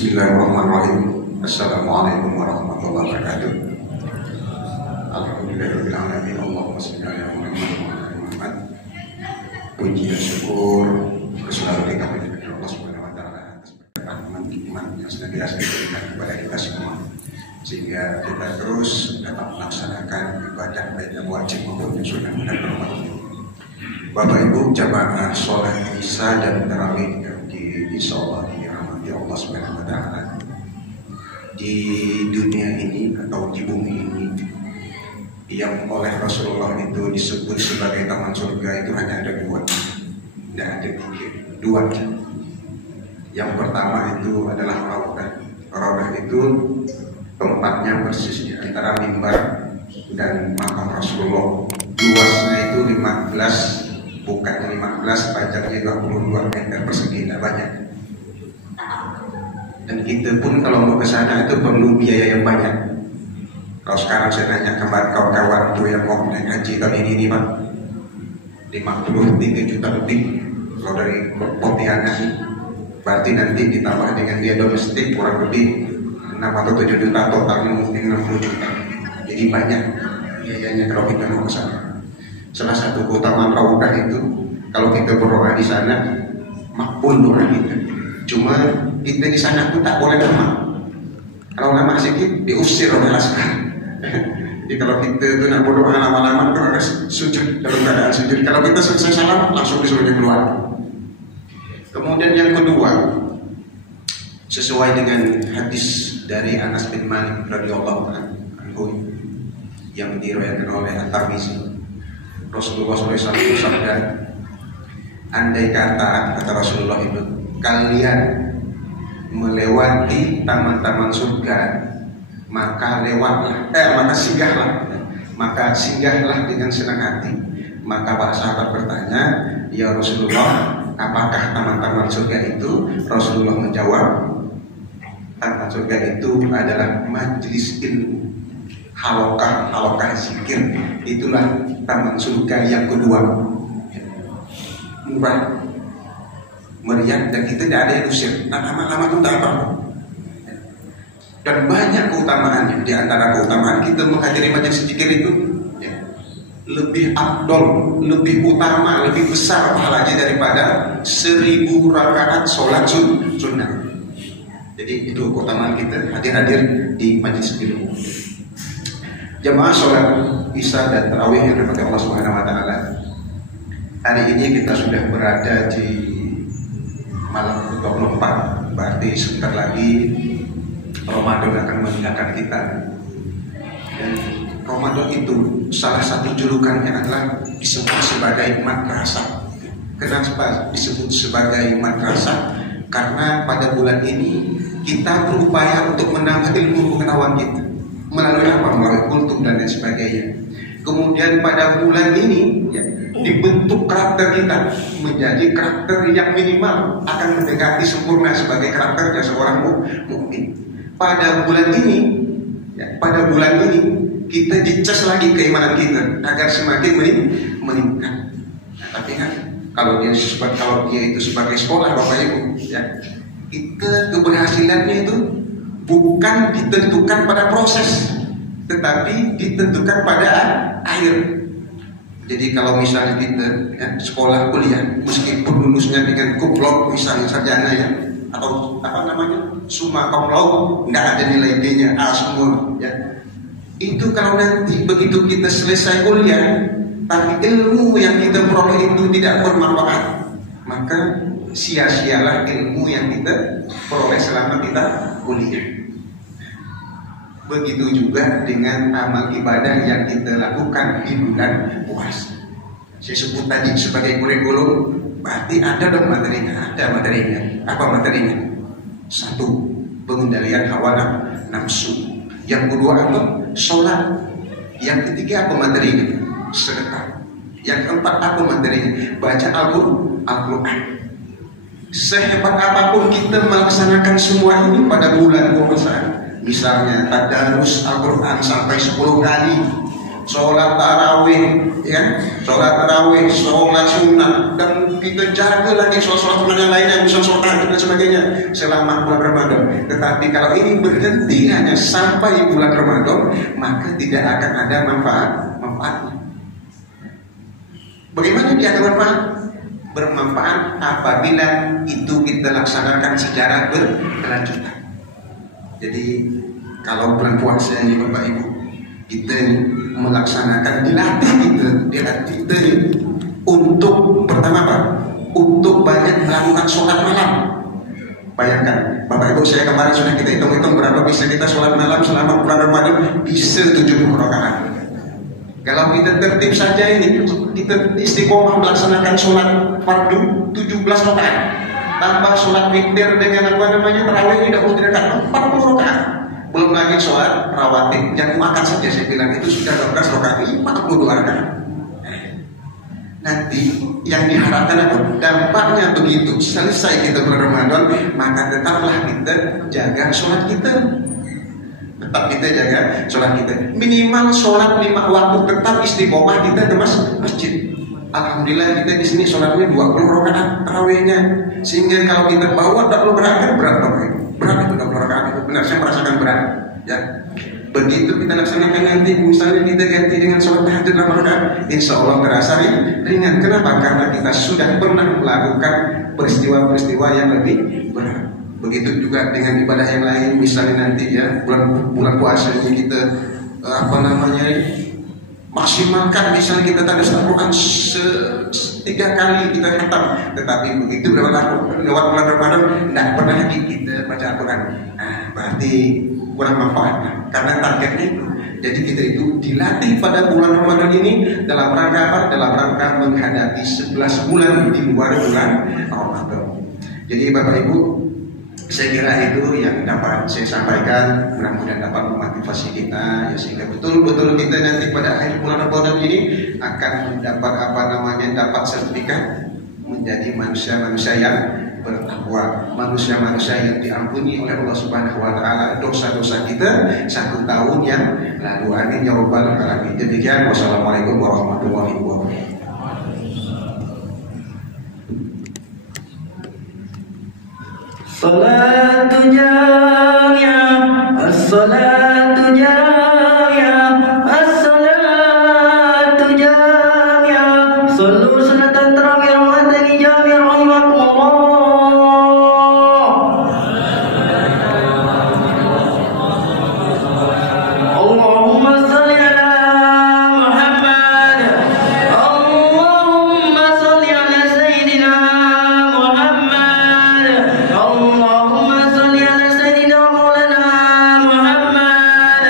Bismillahirrahmanirrahim. Assalamualaikum warahmatullahi wabarakatuh. Alhamdulillahirabbil alamin. Allahumma shalli ala Muhammad wa ala Muhammad. Puji dan syukur selalu dikabulkan oleh Allah Subhanahu wa taala atas rahmat yang senantiasa diberikan kepada kita semua, sehingga kita terus dapat melaksanakan ibadah baik yang wajib maupun yang sunnah dan bermanfaat. Bapak Ibu jamaah sholat isya dan tarawih di insyaallah dirahmati Allah Subhanahu wa taala. Di dunia ini atau di bumi ini yang oleh Rasulullah itu disebut sebagai taman surga itu hanya ada dua, tidak ada tiga, dua. Yang pertama itu adalah Raudah. Raudah itu tempatnya persis di antara mimbar dan makam Rasulullah. Luasnya itu 15, bukan 15, panjangnya 22 meter persegi, tidak banyak. Dan kita pun kalau mau ke sana itu perlu biaya yang banyak. Kalau sekarang saya tanya kemarin kawan-kawan itu yang mau naik haji tahun ini Pak, 53 juta lebih. Kalau dari Pontianak berarti nanti ditambah dengan biaya domestik kurang lebih 6 atau 7 juta, totalnya mungkin 60 juta. Jadi banyak biayanya kalau kita mau ke sana. Salah satu keutamaan Raudah itu kalau kita berdoa di sana makbul doa kita. Cuma kita di sana tuh tak boleh lama. Kalau lama sedikit diusir oleh laskar. Jadi kalau kita tuh nak berdoa lama-lama tuh harus sujud dalam keadaan sujud. Kalau kita selesai salam langsung disuruh keluar. Kemudian yang kedua, sesuai dengan hadis dari Anas bin Malik radhiyallahu anhu yang diriwayatkan oleh At-Tirmidzi, Rasulullah SAW bersabda, andai kata Rasulullah itu kalian melewati taman-taman surga, maka singgahlah dengan senang hati. Maka para sahabat bertanya, ya Rasulullah, apakah taman-taman surga itu? Rasulullah menjawab, taman surga itu adalah majlis ilmu, halaqah zikir. Itulah taman surga yang kedua. Murah, meriah, dan kita tidak ada yang usir. Lama-lama itu tak apa. Dan banyak keutamaannya. Di antara keutamaan kita menghadiri majelis zikir itu lebih afdol, lebih utama, lebih besar pahalanya daripada 1000 rakaat sholat sunnah. Jadi itu keutamaan kita hadir di majelis zikir. Jamaah sholat isya dan tarawih yang dirahmati Allah Subhanahu wa taala. Hari ini kita sudah berada di malam ke-24, berarti sebentar lagi Ramadan akan meninggalkan kita. Dan Ramadan itu salah satu julukannya adalah disebut sebagai madrasah. Kenapa disebut sebagai madrasah? Karena pada bulan ini kita berupaya untuk menambah ilmu pengetahuan kita. Melalui apa? Melalui kultum dan lain sebagainya. Kemudian pada bulan ini dibentuk karakter kita menjadi karakter yang minimal akan mendekati sempurna sebagai karakternya seorang mukmin. Pada bulan ini kita dicas lagi keimanan kita agar semakin meningkat. Nah, tapi kan kalau dia itu sebagai sekolah Bapak Ibu, kita keberhasilannya itu bukan ditentukan pada proses, tetapi ditentukan pada akhir. Jadi kalau misalnya kita sekolah kuliah, meskipun lulusnya dengan cum laude misalnya sarjana atau summa cum laude, tidak ada nilai D-nya A semua itu kalau nanti begitu kita selesai kuliah tapi ilmu yang kita peroleh itu tidak bermanfaat, maka sia-sialah ilmu yang kita peroleh selama kita kuliah. Begitu juga dengan amal ibadah yang kita lakukan di bulan puasa. Saya sebut tadi sebagai kurikulum, berarti ada dong materinya. Ada materinya. Apa materinya? 1, pengendalian hawa nafsu. Yang kedua apa? Sholat. Yang ketiga apa materinya? Sedekah. Yang keempat apa materinya? Baca Al-Quran. Sehebat apapun kita melaksanakan semua ini pada bulan puasa, misalnya tadarus Al-Quran sampai 10 kali, sholat tarawih, ya, sholat tarawih, sholat sunat, dan kita jaga lagi sholat sunat yang lainnya, misalnya sholat tahajud dan sebagainya selama bulan Ramadan. Tetapi kalau ini berhenti hanya sampai bulan Ramadan, maka tidak akan ada manfaatnya. Bagaimana dia akan bermanfaat apabila itu kita laksanakan secara berkelanjutan. Jadi kalau bulan puasa ini Bapak Ibu, kita melaksanakan, dilatih kita untuk pertama Pak, untuk banyak melakukan sholat malam. Bayangkan Bapak Ibu, saya kemarin sudah kita hitung-hitung berapa bisa kita sholat malam selama bulan Ramadan, bisa 70 rakaat. Kalau kita tertib saja ini, kita istiqomah melaksanakan sholat fardu 17 rakaat, tambah sholat witir dengan tarawih ini 20 rakaat, 40 rakaat. Belum lagi sholat rawatib yang makan saja, saya bilang itu sudah 12 rakaat, 42 rakaat. Nanti yang diharapkan apa? Dampaknya begitu selesai kita bulan Ramadan, maka tetaplah kita jaga sholat kita. Tetap kita jaga sholat kita. Minimal sholat 5 waktu, tetap istiqomah kita ke masjid. Alhamdulillah kita di sini sholatnya 20 rakaat tarawihnya. Sehingga kalau kita bawa 20 rakaat berat Bapak Ibu. Berat itu 20 rakaat itu. Benar, saya merasakan berat. Ya. Begitu kita laksanakan nanti, misalnya kita ganti dengan sholat tahajud 8 rakaat, insya Allah terasa ringan. Kenapa? Karena kita sudah pernah melakukan peristiwa-peristiwa yang lebih berat. Begitu juga dengan ibadah yang lain, misalnya nanti ya bulan puasa ini kita maksimalkan, misalnya kita tadarus Al-Quran 3 kali kita khatam, tetapi begitu lewat bulan Ramadan tidak pernah lagi kita baca Al-Quran. Nah, berarti kurang manfaat karena targetnya itu. Jadi kita itu dilatih pada bulan Ramadan ini dalam rangka apa? Dalam rangka menghadapi 11 bulan di luar bulan Ramadan. Jadi Bapak Ibu, saya kira itu yang dapat saya sampaikan, mudah-mudahan dapat memotivasi kita ya, sehingga betul-betul kita nanti pada akhir bulan Ramadan ini akan mendapat dapat sertifikat menjadi manusia-manusia yang bertakwa, manusia-manusia yang diampuni oleh Allah Subhanahu wa taala dosa-dosa kita 1 tahun yang lalu. Amin ya rabbal alamin. Demikian, wassalamualaikum warahmatullahi wabarakatuh. Salatu jami'ah, as-salatu jami'ah, as-salatu jami'ah. Sallu salatan tarawih ramadhani jami'ah rahimakumullah. Allahumma salli ala Muhammad, Allahumma salli ala Sayyidina Muhammad, Allahumma salli ala Sayyidina Maulana Muhammad.